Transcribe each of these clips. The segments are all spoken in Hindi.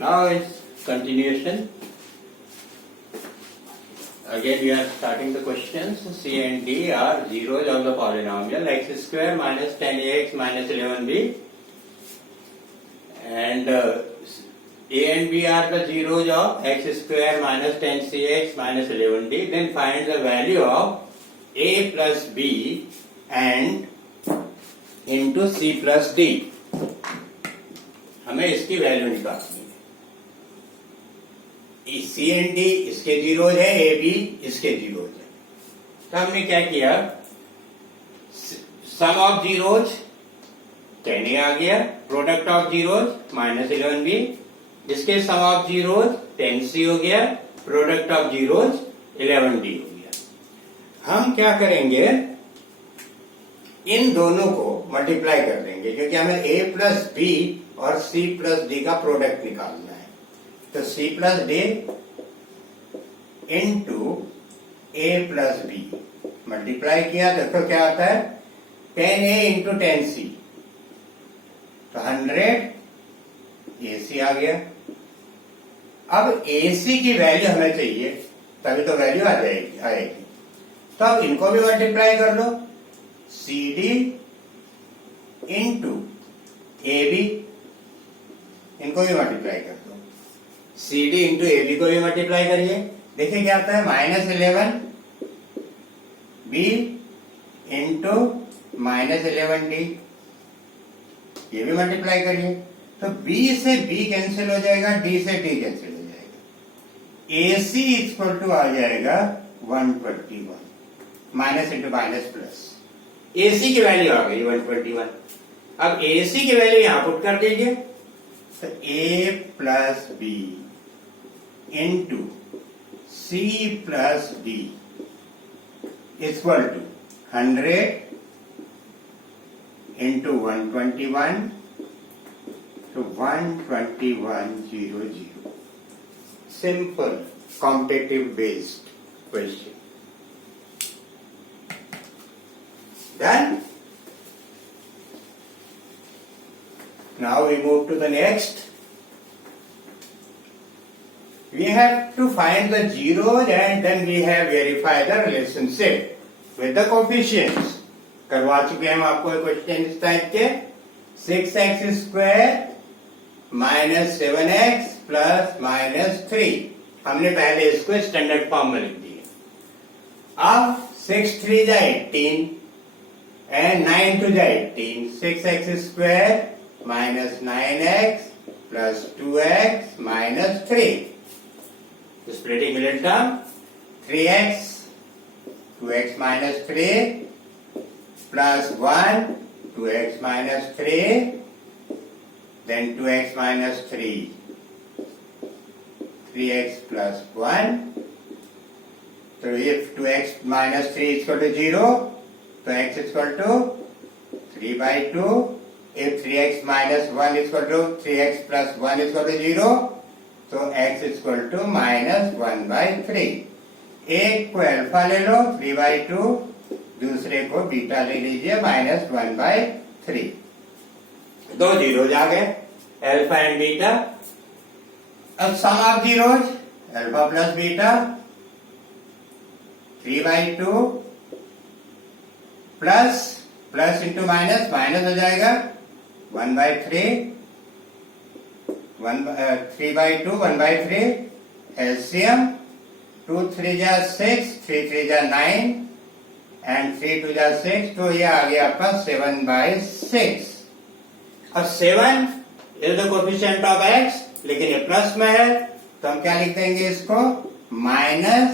Now is continuation. Again we are starting the questions. C and D are zeros of the polynomial x square minus 10ax minus 11b, and A and B are the zeros of x square minus 10cx minus 11d. Then find the value of A plus B and into C plus D. हमें इसकी वैल्यू निकालनी है. सी एंड डी इसके जीरोज है, ए बी इसके जीरोज है. तो हमने क्या किया, सम ऑफ जीरोज 10a आ गया, product of zeros minus 11b, इसके सम ऑफ जीरोज 10c हो गया, प्रोडक्ट ऑफ जीरोज 11d हो गया. हम क्या करेंगे, इन दोनों को मल्टीप्लाई कर देंगे क्योंकि हमें a प्लस बी और c प्लस डी का प्रोडक्ट निकालना है. तो c plus D into a plus B multiply किया तो क्या आता है 10a इंटू 10c, तो 100 ac आ गया. अब ac की वैल्यू हमें चाहिए, तभी तो वैल्यू आ आएगी. तो अब इनको भी मल्टीप्लाई कर लो, cd इंटू ab, इनको भी मल्टीप्लाई कर दो. cd इंटू ab को भी मल्टीप्लाई करिए, देखिए क्या आता है -11 b इंटू -11d, ये भी मल्टीप्लाई करिए. तो b से b कैंसिल हो जाएगा, d से d कैंसिल हो जाएगा. ac इक्वल टू आ जाएगा 121, minus into minus plus. ac की वैल्यू आ गई 121. अब ac की वैल्यू यहां पुट कर दीजिए, तो a plus B into C plus D equal to 100 into 121, तो 12100. Simple competitive based question. Done. Now we move to the next. We have to find the zeros and then we have verify the relationship with the coefficients. करवा चुके हैं हम आपको क्वेश्चन इस टाइप के. 6x square minus 7x plus -3, हमने पहले इसको स्टैंडर्ड फॉर्म में लिख दिया. अब 6 3 जा 18 and 9 2 जा 18. 6x square minus 9x plus 2x minus 3. Splitting middle term, 3x, 2x minus 3 plus 1, 2x minus 3, then 2x minus 3, 3x plus 1. So if 2x minus 3 is equal to 0, so x is equal to 3 by 2. If 3x minus 1 is equal to 3x plus 1 is equal to 0, so x is equal to minus 1 by 3. एक को अल्फा ले लो 3 by 2, दूसरे को बीटा ले लीजिए minus 1 by 3. दो जीरोज आ गए, अल्फा एंड बीटा. अब sum of zeros alpha plus beta 3 by 2 plus plus into minus minus हो जाएगा 1 by 3, 3 by 2, 1 by 3, LCM 2 3 जा 6, 3 3 जा 9 and 3 2 जा 6, तो ये आ गया आपका 7 by 6. अब 7 is the coefficient of x, लेकिन ये प्लस में है तो हम क्या लिख देंगे इसको, माइनस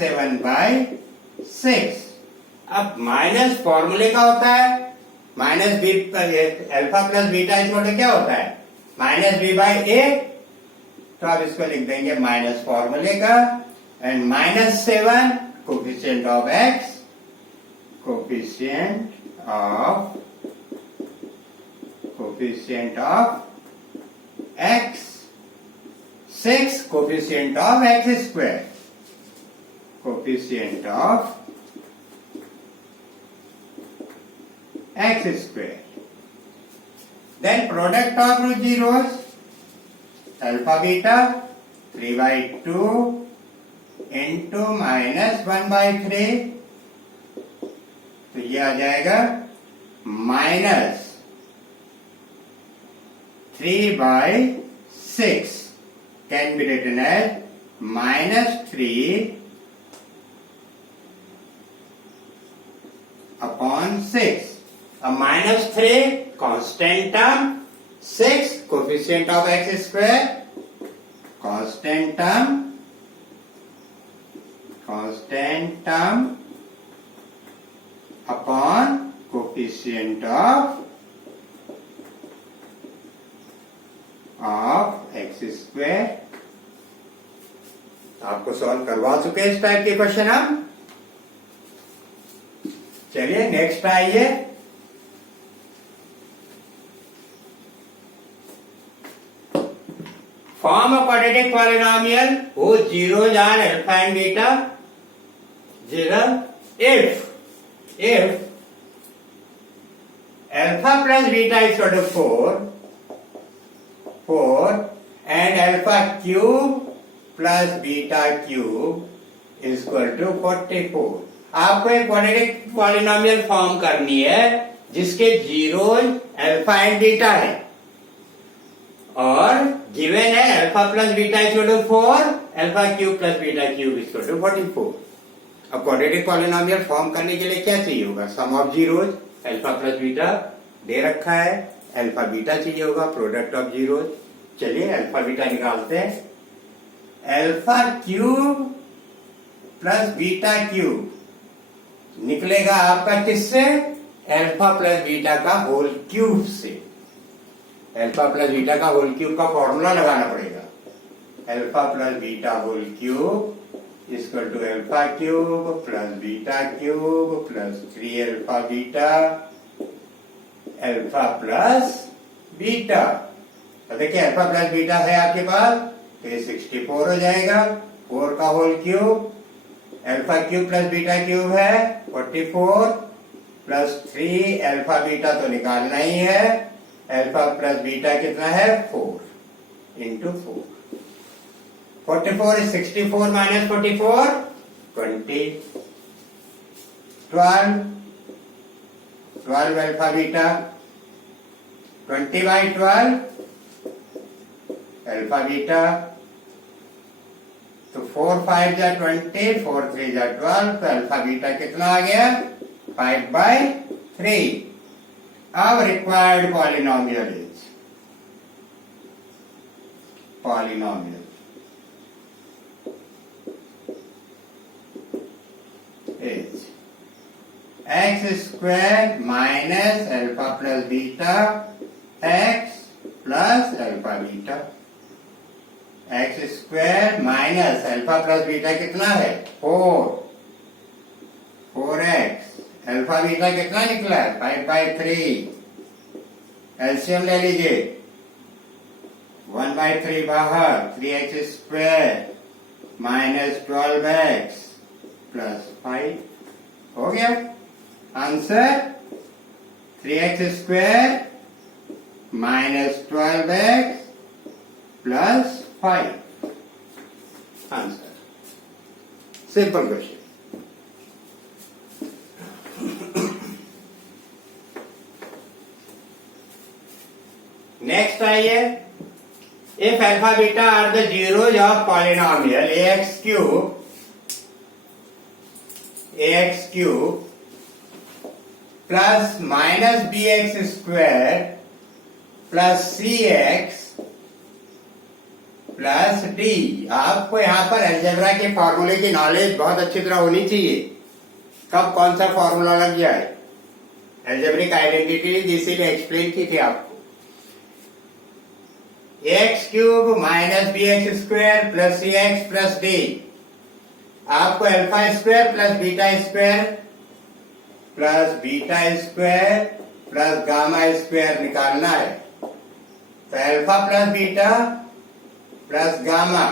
7 by 6. अब माइनस फॉर्मूले का होता है, minus B alpha plus beta equal to क्या होता है, माइनस बी बाई ए. तो आप इसको लिख देंगे माइनस फॉर्मूले का, and -7 coefficient of x, coefficient of x, 6 coefficient of x square, coefficient of x square. Then product of zeros alpha beta 3/2 into -1/3, तो ये आ जाएगा -3/6, कैन बी रिटन एज -3/6. अब -3 constant term, 6 coefficient of x square, constant term upon coefficient of x square. आपको सॉल्व करवा चुके इस टाइप के क्वेश्चन हम. चलिए नेक्स्ट आइए. Form a quadratic polynomial whose zeros are alpha and beta. If alpha plus beta is equal to 4 and alpha cube plus beta cube is equal to 44. आपको एक क्वाड्रेटिक पॉलिनोमियल फॉर्म करनी है जिसके जीरोज अल्फा एंड बीटा है और गिवन है alpha plus beta equal to 4, alpha cube plus beta cube equal to 44. अब क्वाड्रेटिक पॉलिनोमियल फॉर्म करने के लिए क्या चाहिए होगा? Sum of zeros, alpha plus beta दे रखा है, अल्फा बीटा चाहिए होगा, प्रोडक्ट ऑफ जीरोज. चलिए अल्फा बीटा निकालते हैं. Alpha cube plus beta cube निकलेगा आपका किससे? अल्फा प्लस बीटा का होल क्यूब से. अल्फा प्लस बीटा का होल क्यूब का फॉर्मूला लगाना पड़ेगा. Alpha plus beta whole cube equal to alpha cube plus beta cube plus 3 alpha beta alpha plus beta. तो देखिए अल्फा प्लस बीटा है आपके पास, तो ये 64 हो जाएगा. 4 का whole cube, alpha cube plus beta cube है 44 प्लस 3 अल्फा बीटा तो निकालना ही है. अल्फा प्लस बीटा कितना है? 4 into 4. 44 is 64 minus 44, 20. 12 alpha beta, 20/12 alpha beta. तो 4 5 जा 20, 4 3 जा 12, तो अल्फा बीटा कितना आ गया? 5/3. अब required polynomial is x square minus alpha plus beta x plus alpha beta. x square minus alpha plus beta कितना है? 4x. अल्फा बीटा कितना निकला है? 5/3. एलसीएम ले लीजिए. 1/3 बाहर, 3x square minus 12x plus 5 हो गया. Answer 3x square minus 12x plus 5. Answer. Simple question. Next आइए. If alpha beta are the zeros of polynomial ax cube plus minus bx square plus cx plus d. आपको यहां पर अलजेब्रा के फॉर्मूले की नॉलेज बहुत अच्छी तरह होनी चाहिए. कब कौन सा फॉर्मूला लग जाए. अलजेब्रिक आइडेंटिटी इसीलिए एक्सप्लेन की थी आपको. X cube minus b x square plus c x plus d. आपको alpha square plus beta square plus gamma square निकालना है. तो alpha plus beta plus gamma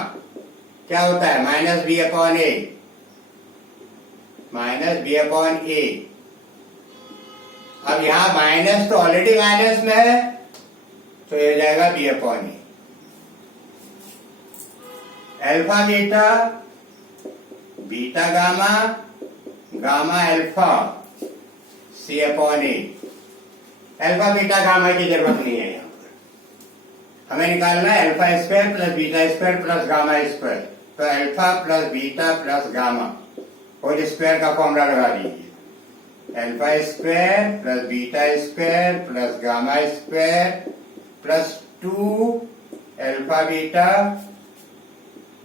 क्या होता है? Minus B upon a. अब यहां माइनस तो ऑलरेडी माइनस में है, तो ये जाएगा b upon a. Alpha beta, beta gamma, gamma alpha, c upon a. Alpha beta gamma की जरूरत नहीं है यहाँ पर, हमें निकालना है alpha square plus beta square plus gamma square. तो alpha plus beta plus gamma whole square का फॉर्मूला लगा दीजिए। Alpha square plus beta square plus gamma square plus 2 alpha beta,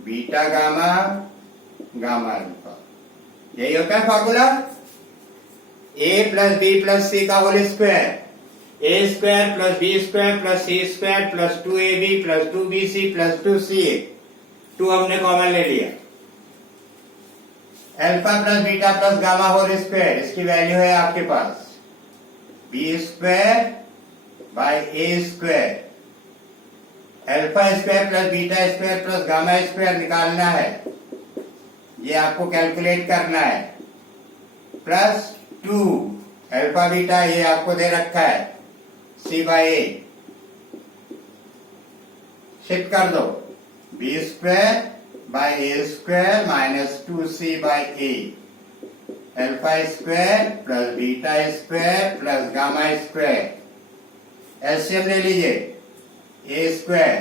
beta gamma, gamma alpha. यही होता है formula. A plus B plus c का whole square, a square plus b square plus c square plus 2ab plus 2bc plus 2ca। 2 हमने कॉमन ले लिया। Alpha plus beta plus gamma whole square, इसकी वैल्यू है आपके पास b square by a square. Alpha square plus beta square plus gamma square निकालना है, ये आपको कैलकुलेट करना है। प्लस 2 अल्फा बीटा ये आपको दे रखा है सी बाय ए, शिफ्ट कर दो b square by a square minus 2c by a. Alpha square plus beta square plus gamma square. LCM ले लीजिए, a square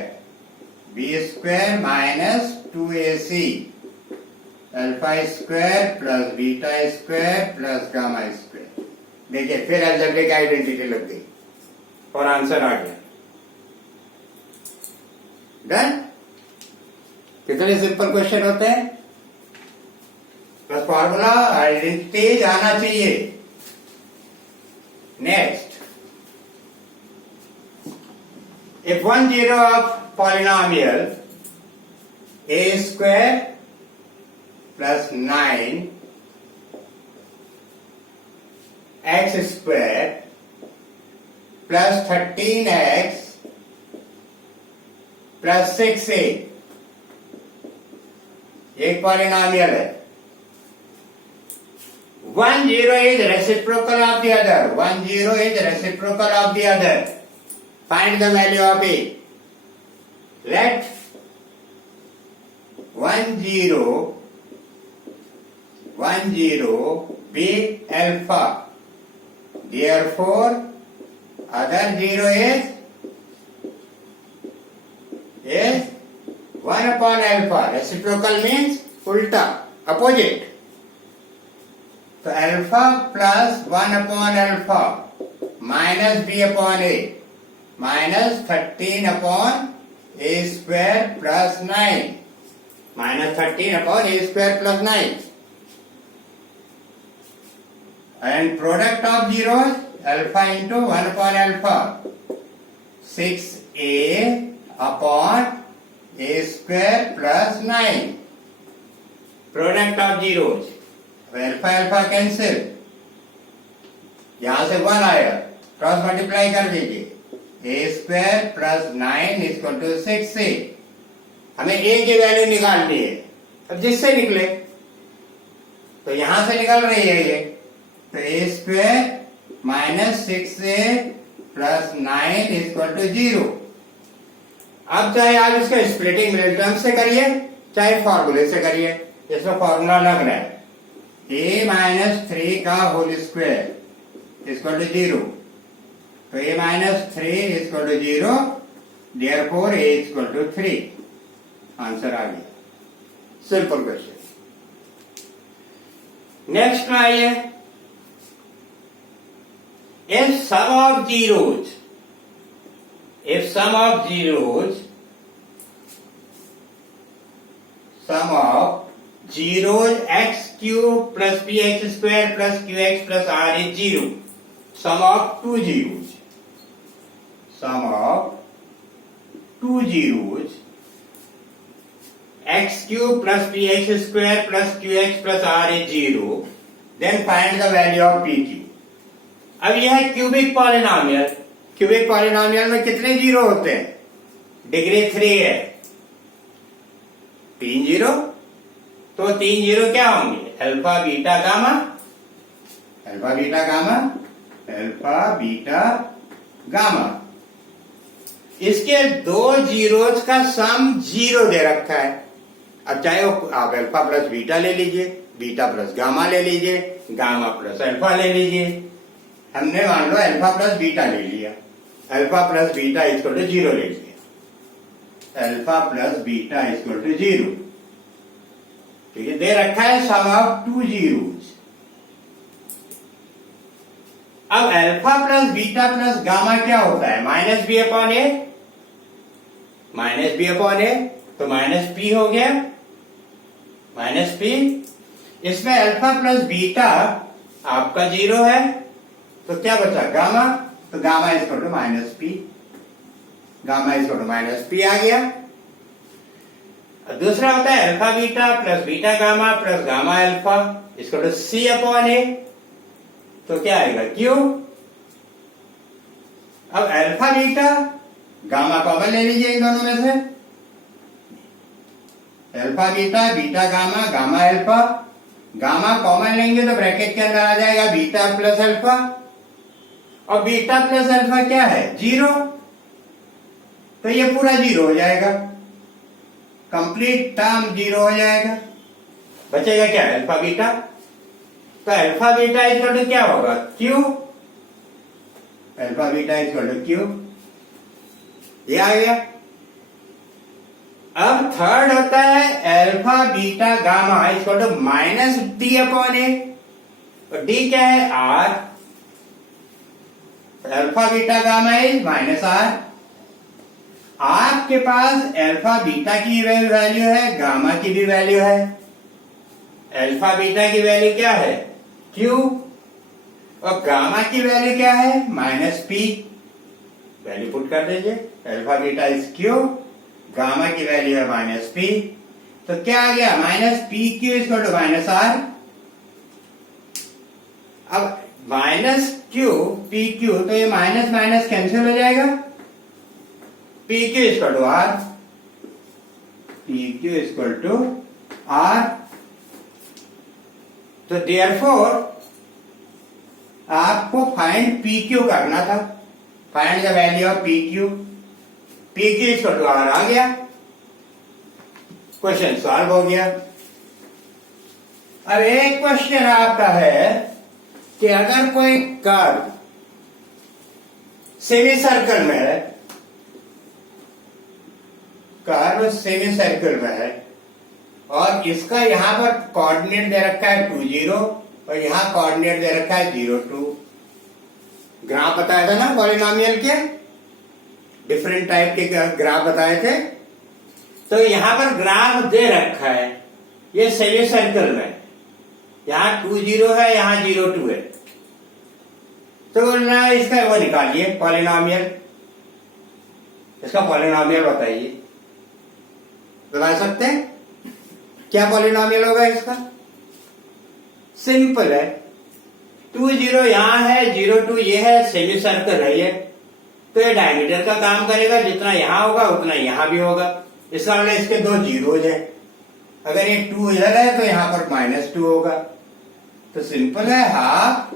b square minus 2ac, alpha square plus beta square plus gamma square. देखिए फिर अलजेब्रिक आइडेंटिटी लग गई और आंसर आ गया। डन। कितने सिंपल क्वेश्चन होते हैं, बस फॉर्मूला आइडेंटिटी जाना चाहिए। Next, if one zero of polynomial a square plus 9 x square plus 13x plus 6a एक पॉलिनॉमियल है। 1 0 is reciprocal of the other, 1 0 is reciprocal of the other. Find the value of a. Let 1 0 be alpha. Therefore, other 0 is 1 upon alpha. Reciprocal means ulta, opposite. So alpha plus 1 upon alpha minus b upon a minus 13 upon a square plus 9 minus 13 upon a square plus 9. And product of zeros, alpha into 1 upon alpha, 6a upon a square plus 9. Product of zeros, alpha alpha cancel, यहां से 1 आया, क्रॉस मल्टीप्लाई कर दीजिए, a square plus 9 equal to 6a। हमें a की वैल्यू निकालनी है। अब जिससे निकले तो यहां से निकल रही है ये, तो a square minus 6a plus 9 equal to 0। अब चाहे आप इसका स्प्लिटिंग मिडिल टर्म से करिए चाहे फॉर्मूले से करिए, इसमें फॉर्मूला लग रहा है a माइनस 3 का होल स्क्वायर इक्वल टू 0। तो a minus 3 equal to 0, therefore a equal to 3। Answer आ गया। Simple question. नेक्स्ट में आइए, if sum of zeros x cube plus px square plus qx plus r is 0. Sum of two zeros x cube plus px square plus qx plus r is 0. Then find the value of pq. अब यह है क्यूबिक पॉलिनॉमियल। क्यूबिक पॉलिनॉमियल में कितने जीरो होते हैं? डिग्री 3 है, 3 जीरो। तो 3 जीरो क्या होंगे? Alpha beta gamma, alpha beta gamma, alpha beta gamma. इसके दो जीरोज का सम 0 दे रखा है, अब चाहे वो आप अल्फा प्लस बीटा ले लीजिए, बीटा प्लस गामा ले लीजिए, गामा प्लस अल्फा ले लीजिए। हमने मान लो अल्फा प्लस बीटा ले लिया, alpha plus beta equal to 0 ले लिया, alpha plus beta equal to 0। ठीक है, दे रखा है सम ऑफ 2 zeros। अब alpha plus beta plus gamma क्या होता है? Minus B upon A, minus B upon ए, तो माइनस पी हो गया, माइनस पी। इसमें अल्फा प्लस बीटा आपका 0 है, तो क्या बचा? गामा, तो gamma equal to minus P, gamma equal to minus p आ गया। दूसरा होता है alpha beta plus beta gamma plus gamma alpha equal to c upon ए, तो क्या आएगा? क्यू। अब अल्फा बीटा गामा कॉमन ले लीजिए इन दोनों में से, alpha beta beta gamma gamma alpha, gamma common लेंगे तो ब्रैकेट के अंदर आ जाएगा बीटा प्लस अल्फा, और बीटा प्लस अल्फा क्या है? 0, तो ये पूरा 0 हो जाएगा, कंप्लीट टर्म 0 हो जाएगा। बचेगा क्या? अल्फा बीटा, तो अल्फा बीटा इक्वल टू क्या होगा? Q, alpha beta equal to q, ये आ गया। अब थर्ड होता है alpha beta gamma equal to minus d upon a, और डी क्या है? R, alpha beta gamma is minus r. आपके पास अल्फा बीटा की वैल्यू है, गामा की भी वैल्यू है। अल्फा बीटा की वैल्यू क्या है? क्यू, और गामा की वैल्यू क्या है? Minus P. वैल्यू पुट कर दीजिए, alpha beta is q, gamma की वैल्यू है माइनस पी, तो क्या आ गया? Minus p q equal to minus r. अब माइनस क्यू पी क्यू, तो ये माइनस माइनस कैंसिल हो जाएगा, p q equal to r, p q equal to r. तो देयरफॉर आपको फाइंड पी क्यू करना था, find the value of p q, p q equal to r आ गया, क्वेश्चन सॉल्व हो गया। अब एक क्वेश्चन आपका है कि अगर कोई कर्व सेमी सर्कल में है, कर्व सेमी सर्कल में है, और इसका यहां पर कोऑर्डिनेट दे रखा है 2 0, और यहां कोऑर्डिनेट दे रखा है 0 2। ग्राफ बताया था ना पॉलिनोमियल के, डिफरेंट टाइप के ग्राफ बताए थे। तो यहां पर ग्राफ दे रखा है, ये सेमी सर्कल में, यहां 2 0 है, यहां 0 2 है, तो ना इसका वो निकालिए पॉलिनोमियल, इसका पॉलिनोमियल बताइए, बता सकते हैं क्या पॉलिनोमियल होगा इसका? सिंपल है, 2 0 यहां है, 0 2 ये है, सेमी सर्कल है ये, तो ये डायमीटर का काम करेगा, जितना यहां होगा उतना यहां भी होगा। इसका मतलब इसके 2 जीरोज है, अगर ये 2 इधर है तो यहां पर -2 होगा, तो सिंपल है, half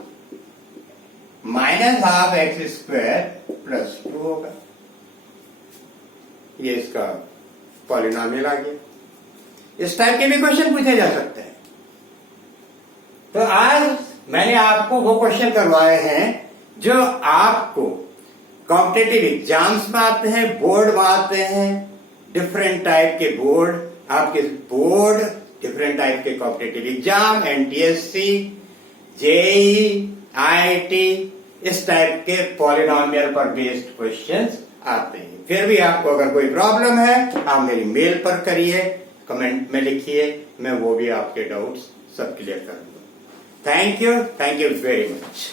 minus half x square plus 2 होगा, ये इसका पॉलिनोमियल आ गया। इस टाइप के भी क्वेश्चन पूछे जा सकते हैं। तो आज मैंने आपको वो क्वेश्चन करवाए हैं जो आपको कॉम्पिटिटिव एग्जाम्स में आते हैं, बोर्ड में आते हैं, डिफरेंट टाइप के बोर्ड, आपके बोर्ड डिफरेंट टाइप के competitive exam, NTSC, JEE, IIT, इस टाइप के पॉलिनोमियल पर बेस्ड क्वेश्चंस आते हैं। फिर भी आपको अगर कोई प्रॉब्लम है, आप मेरी मेल पर करिए, कमेंट में लिखिए, मैं वो भी आपके डाउट्स सब क्लियर करूंगा। Thank you very much.